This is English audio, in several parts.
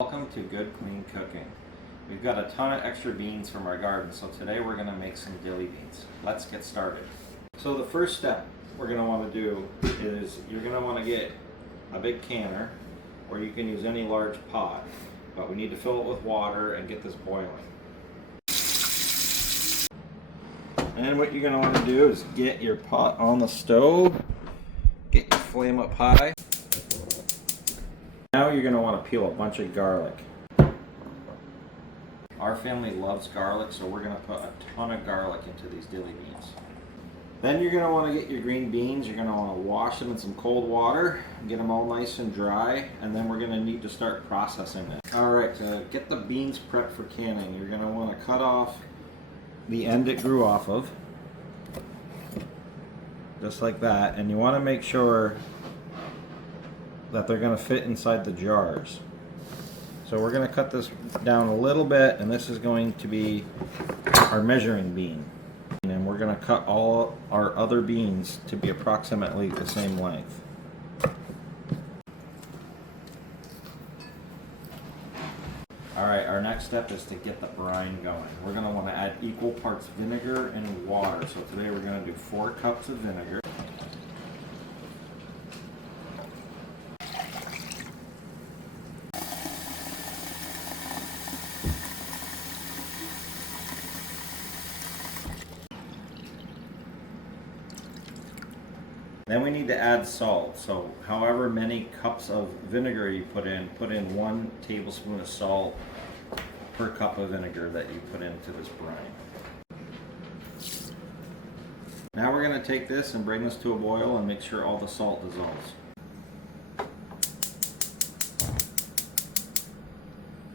Welcome to Good Clean Cooking. We've got a ton of extra beans from our garden, so today we're going to make some dilly beans. Let's get started. So the first step we're going to want to do is you're going to want to get a big canner, or you can use any large pot, but we need to fill it with water and get this boiling. And what you're going to want to do is get your pot on the stove, get your flame up high. Now you're going to want to peel a bunch of garlic. Our family loves garlic, so we're going to put a ton of garlic into these dilly beans. Then you're going to want to get your green beans. You're going to want to wash them in some cold water, get them all nice and dry, and then we're going to need to start processing it. Alright, to get the beans prepped for canning, you're going to want to cut off the end it grew off of, just like that, and you want to make sure that they're going to fit inside the jars. So we're going to cut this down a little bit, and this is going to be our measuring bean. And we're going to cut all our other beans to be approximately the same length. Alright, our next step is to get the brine going. We're going to want to add equal parts vinegar and water. So today we're going to do 4 cups of vinegar. Then we need to add salt. So however many cups of vinegar you put in 1 tablespoon of salt per cup of vinegar that you put into this brine. Now we're going to take this and bring this to a boil and make sure all the salt dissolves.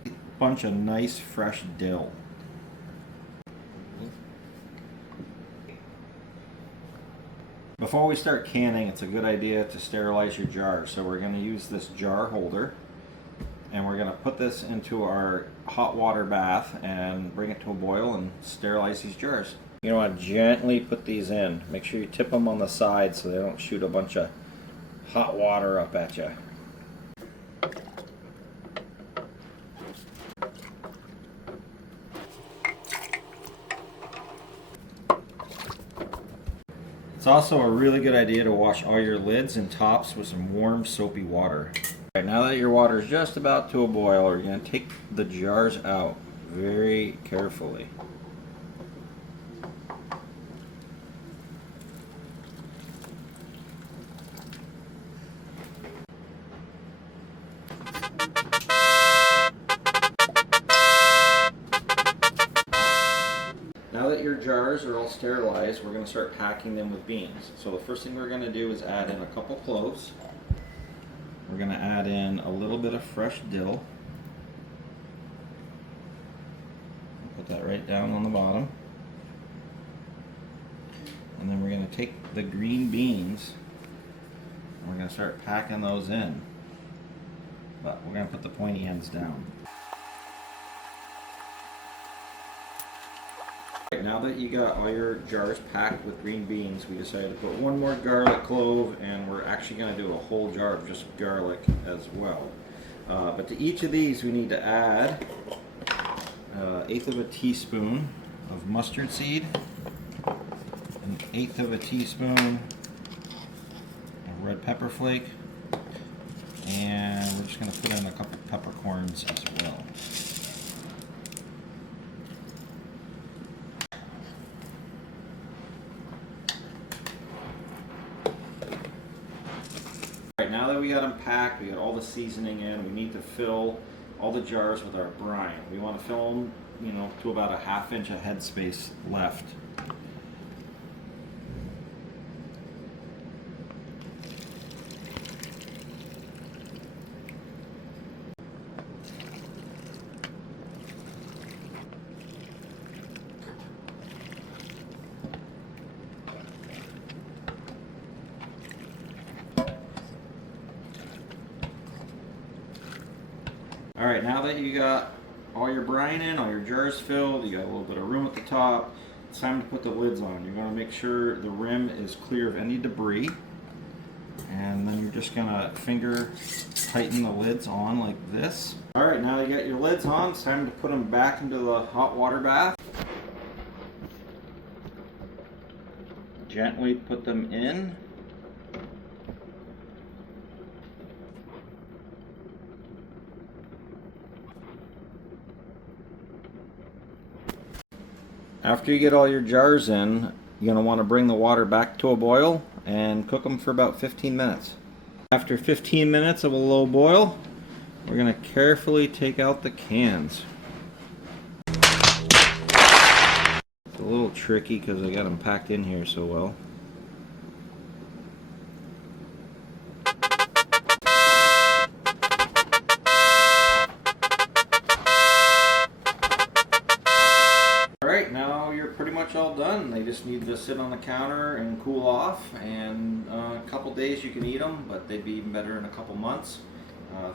A bunch of nice fresh dill. Before we start canning, it's a good idea to sterilize your jars. So we're going to use this jar holder, and we're going to put this into our hot water bath and bring it to a boil and sterilize these jars. You're going to want to gently put these in. Make sure you tip them on the side so they don't shoot a bunch of hot water up at you. It's also a really good idea to wash all your lids and tops with some warm soapy water. Alright, now that your water is just about to a boil, you're going to take the jars out very carefully. Now that your jars are all sterilized, we're going to start packing them with beans. So the first thing we're going to do is add in a couple cloves. We're going to add in a little bit of fresh dill. Put that right down on the bottom. And then we're going to take the green beans and we're going to start packing those in. But we're going to put the pointy ends down. Now that you got all your jars packed with green beans, we decided to put 1 more garlic clove, and we're actually going to do a whole jar of just garlic as well. But to each of these we need to add 1/8 of a teaspoon of mustard seed, 1/8 of a teaspoon of red pepper flake, and we're just going to put in a couple peppercorns as well. Now that we got them packed, we got all the seasoning in, we need to fill all the jars with our brine. We want to fill them, to about a 1/2 inch of headspace left. Alright, now that you got all your brine in, all your jars filled, you got a little bit of room at the top, it's time to put the lids on. You're going to make sure the rim is clear of any debris. And then you're just going to finger tighten the lids on like this. Alright, now you got your lids on, it's time to put them back into the hot water bath. Gently put them in. After you get all your jars in, you're going to want to bring the water back to a boil and cook them for about 15 minutes. After 15 minutes of a low boil, we're going to carefully take out the cans. It's a little tricky because I got them packed in here so well. Alright, now you're pretty much all done. They just need to sit on the counter and cool off, and a couple days you can eat them, but they'd be even better in a couple months.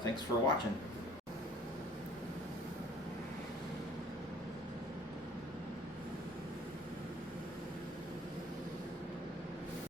Thanks for watching.